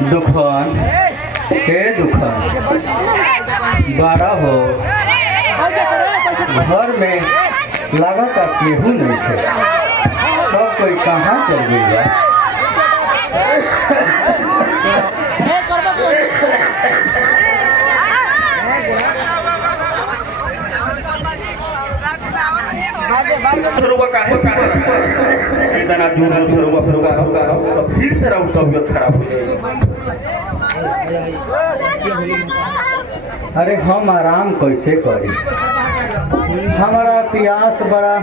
दुखन के दुखन बड़ा हो घर में लगा का केहू नहीं थे। सब कोई कहाँ चल गई बा? इतना दूर तो फिर से रहू तबियत खराब हो जाएगी। अरे हम आराम कैसे करी? हमारा प्यास बड़ा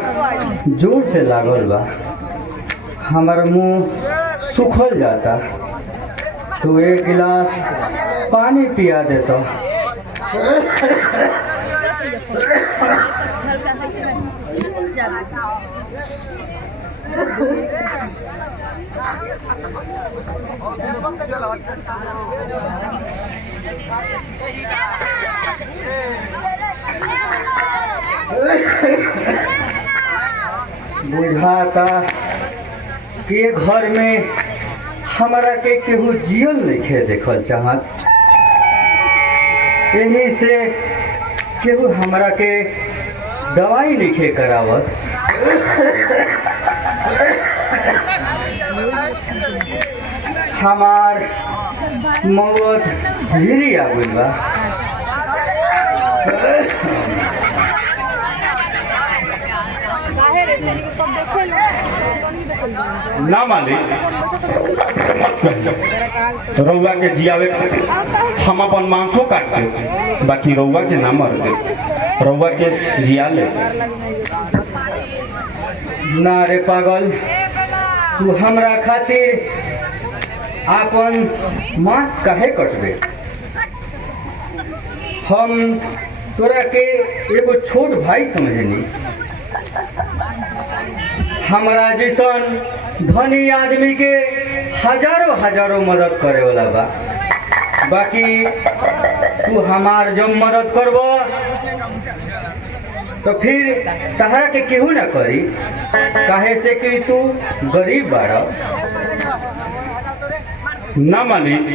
जोर से लागल बा। हमारा मुंह सूखल जाता। तू एक गिलास पानी पिया देता। बुझाता कि घर में हमारा के केहू जियल नहीं देखल चाहत। यही से केहू हमारा के दवाई नहीं करावत। हमार मौत भिरी आ गइल बा। ना मालिक मत कहिए। रउआ के जियावे हम अपन मांसो काट दे, बाकी रउआ के ना मर दे। रउआ के जिया ले। ना रे पागल, तू हमरा खातिर आपन मांस काहे कटबे? हम तोरा के एगो छोट भाई समझनी। हमारा जैसन धनी आदमी के हजारों हजारों मदद करे वाला बा। बाकी तू हमार जब मदद करबो तो फिर तहरा के केहू ना करी। काहे से कि तू गरीब बाड़ा। ना मालिक,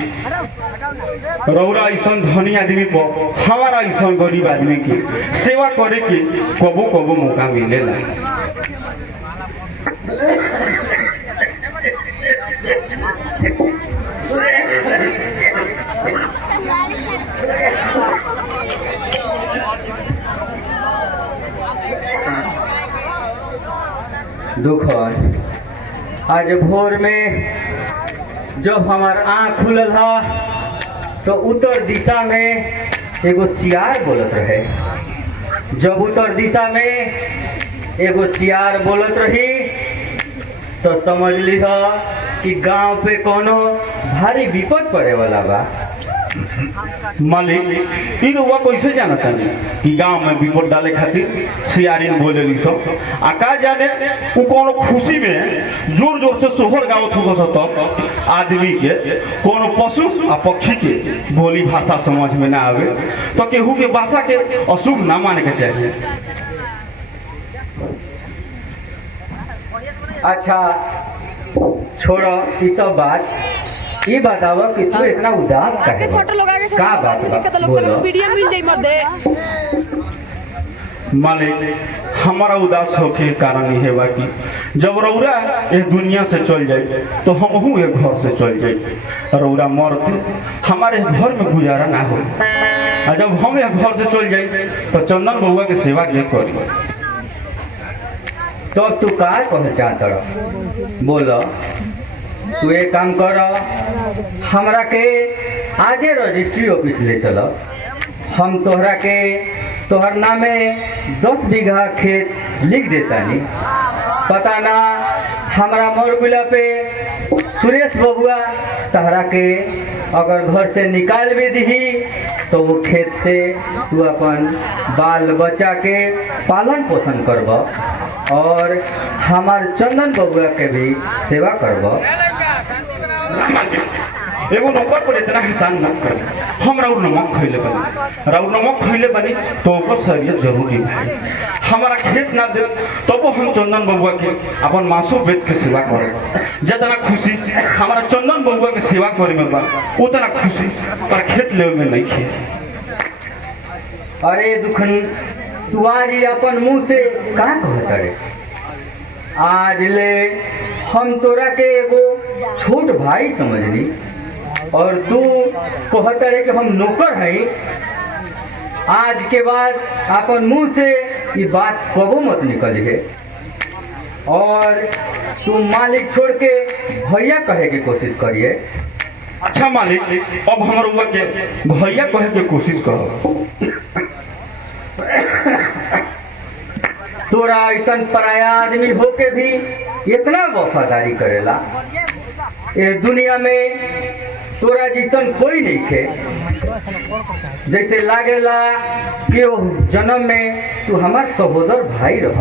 रउरा ऐसा धनी आदमी पर हमारा ऐसा गरीब आदमी की सेवा करे के कबो कबो मौका मिलेला। दुखन आज भोर में जब हमार आँख खुलल हा तो उत्तर दिशा में एगो सियार बोलत रहे। जब उत्तर दिशा में एगो सियार बोलत रही तो समझ लीह कि गांव पे कोनो भारी विपद पड़े वाला बा। मालिक, फिर वो कैसे जानता कि गांव में विपद डाले खातिर सियारिन बोले सब आ का जाने वो कोनो खुशी में जोर जोर से सोहर गावत हो तब आदमी के कोनो पशु आ पक्षी के बोली भाषा समझ में ना आवे तो केहू के भाषा के अशुभ ना माने के चाहिए। अच्छा छोड़ो ये सब बात। ये बताओ कि तू इतना उदास काहे बा? का बात बा? बोलो। मालिक, हमारा उदास होके कारण यह बा कि जब रउरा इस दुनिया से चल जाए तो हमहू एक घर से चल जाए। रउरा मरते हमारे घर में गुजारा ना हो। और जब हम एक घर से चल जाए तो चंदन बउआ के सेवा के करी। तो तू का कहना चाहत रह? बोलो। तू एक काम कर, हमरा के आजे रजिस्ट्री ऑफिस ले चलो। हम तोहरा के तोहर नामे 10 बीघा खेत लिख देता नहीं। पता ना हमरा मोर गुला पे सुरेश बबुआ तहरा के अगर घर से निकाल भी दी तो वो खेत से तू अपन बाल बच्चा के पालन पोषण करब और हमार चंदन बबुआ के भी सेवा करब। एगो नौकर पर इतना एहसान मत कर। हम राउर नमक खैले बनी, राउर नमक खैले बनी तो ओकर शरीर जरूरी है। हमारा खेत ना दे तबो हम चंदन बबुआ के अपन मासो बेच के सेवा करे। जितना खुशी हमारा चंदन बबुआ के सेवा करे में बा उतना खुशी पर खेत लेवे में नहीं खे। अरे दुखन, तू आज ही अपन मुंह से का कहता रे? आज ले हम तोरा के एगो छोट भाई समझली और तू कहता रे कि हम नौकर हई। आज के बाद अपन मुंह से ये बात कबो मत निकली है और तू मालिक छोड़ के भैया कहे के कोशिश करिए। अच्छा मालिक, अब हमर हुआ के भैया कहे के कोशिश करो। तोरा ऐसा पराया आदमी होके भी इतना वफादारी करेला, ये दुनिया में तोरा जैसन कोई नहीं खे। जैसे लागेला कि ओ जन्म में तू हमार सहोदर भाई रह।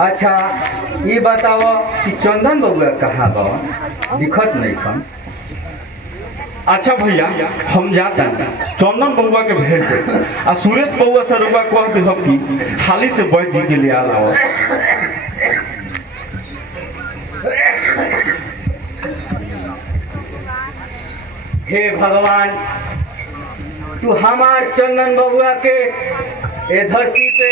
अच्छा ये बताओ कि चंदन बबुआ कहाँ बा? दिखत नहीं खन। अच्छा भैया, हम जाता चंदन बबुआ के भेज दे आ सुरेश बबुआ से रुपा कह दे हम कि खाली से बैठ जी के लिए आ लाओ। हे भगवान, तू हमार चंदन बबुआ के ए धरती पे